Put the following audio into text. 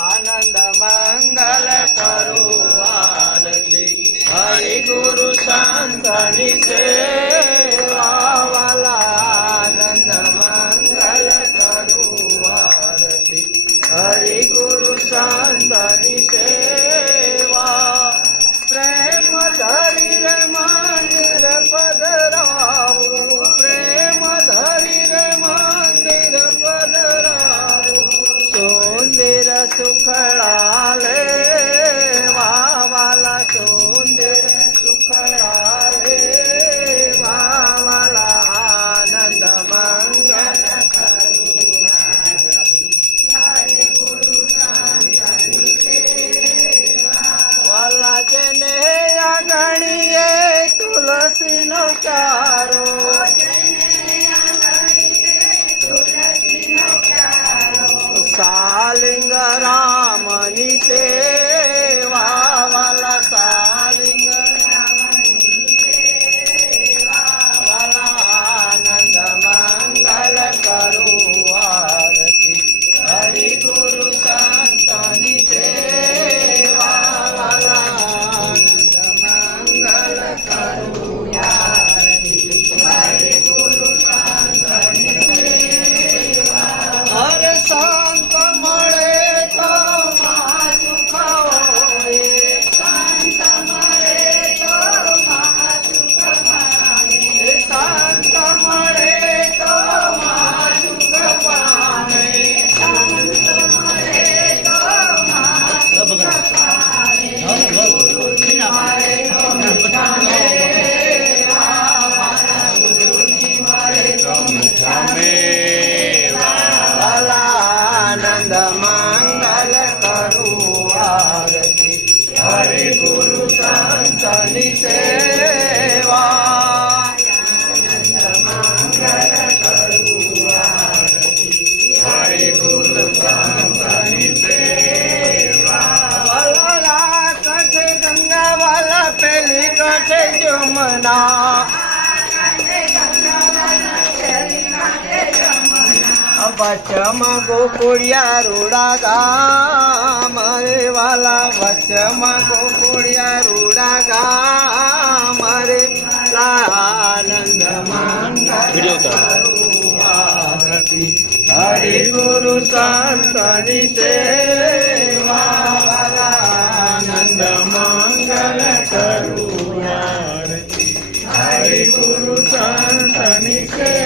આનંદ મંગલ કરું આરતી હરિ ગુરુ સંતની સેવા વાલા આનંદ મંગલ કરું આરતી હરિ ગુરુ સંતની સેવા પ્રેમ ધરી રે મંદિર પધરાવું પ્રેમ ધરી રે મંદિર પધરાવું સુંદર સુખડા લે વાલા સુંદર સુખડા લે વાલા આનંદ મંગલ કરું હરિ ગુરુ સંતની સેવા વાલા જેને આંગણીએ તુલસીનો ચારો સાલિંગ રામની સેવા વાલા સાલિંગ રામની સેવા વાલા આનંદ મંગલ કરું આરતી હરિ ગુરુ સંતની સેવા વાલા આનંદ મંગલ કરું આરતી હરિ ગુરુ સંતની સેવા હર સંત મળે તો મહા સુખ હોય સંત મળે તો મહા સુખ પામે સંત મળે તો મહા સુખ પામે સંત મળે તો મહા સુખ પામે ગુરુજી મળે તો જામે ગુરુજી મળે તો જામે આનંદ મંગલ કરું આરતી હરિ ગુરુ સંતની સેવા આનંદ મંગલ કરું આરતી હરિ ગુરુ સંતની સેવા વાલા કઠે ગંગા વાલા પેલી કઠે જમના વચમાં ગોકુળિયા રૂડા ગામ રે વાલા વચમાં ગોકુળિયા રૂડા ગામ રે આનંદ મંગલ કરું આરતી હરિ ગુરુ સંતની સેવા વાલા આનંદ મંગલ કરું આરતી હરિ ગુરુ સંતની સેવા